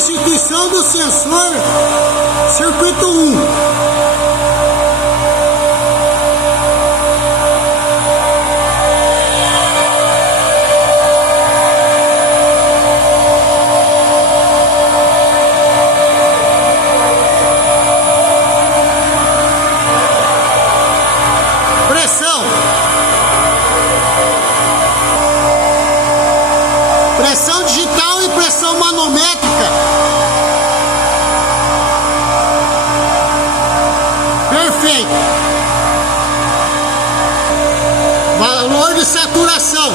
Substituição do sensor circuito 1. Pressão digital e pressão manométrica. Perfeito. Valor de saturação.